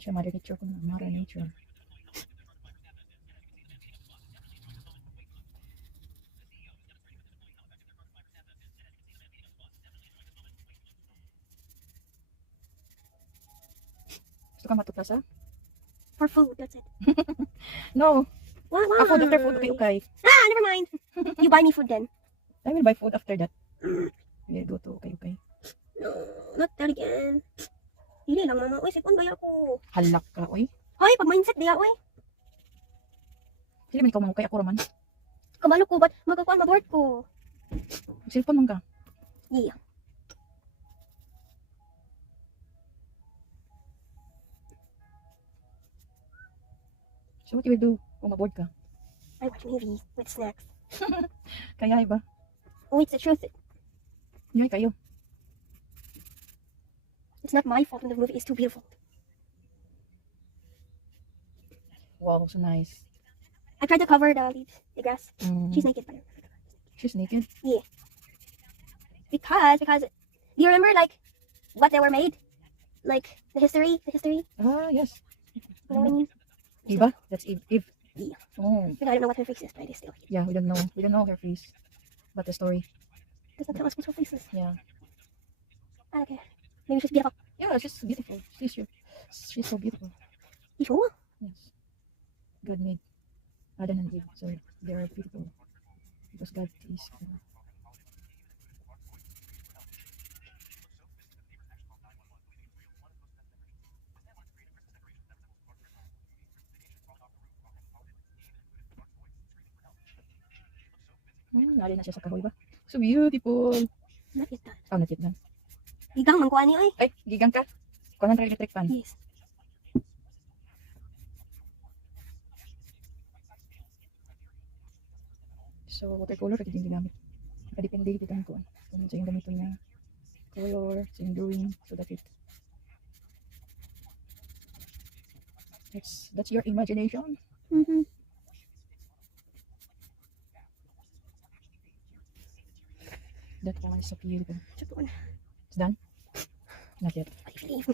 Hindi siya Mother Nature kung Mother Nature. Gusto ka matuplas, ha? For food, that's it. No. Why? Food after food, okay. Ah, never mind. You buy me food then. I will buy food after that. Okay, go to okay. No, not that again. Dili lang mama. Uy, sipon baya ko. Halak ka, oy. Hoy, pag mindset diya, uy. Sila man ikaw mangukay, ako raman. Kabalo ko, ba't magkakuan maboard ko? Cellphone man ka. Yeah. So what you will do kung maboard ka? I watch movies with snacks. Kaya iba. Oh, it's the truth. Ngay kayo. It's not my fault when the movie is too beautiful. Wow, so nice. I tried to cover the leaves, the grass. She's naked. She's naked? Yeah. Because, do you remember, like, what they were made? Like, the history? Ah, yes. You know what I mean? Eva? That's Eve. Yeah. Oh. You know, I don't know what her face is, but it is still. Yeah, we don't know her face. But the story. Doesn't tell us what her face is. Yeah. I don't care. Maybe she's beautiful. Yeah, she's beautiful. She's so beautiful. You sure? Yes. God made Adam and Eve, so they are beautiful. Because God is nalin na siya sa kahoy ba? So beautiful. Not yet done. Oh, not yet done. Higang man ko ani ay. Ay, gigang ka. Kuha ng electric fan. Yes. So, watercolor, pwede din ginamit. Nakadepende dito ang kuha. Kung sa yung gamito niya. Color, sa yung drawing, so that's your imagination. Mm-hmm. That one is so beautiful. Check one. It's done? Not yet. I believe.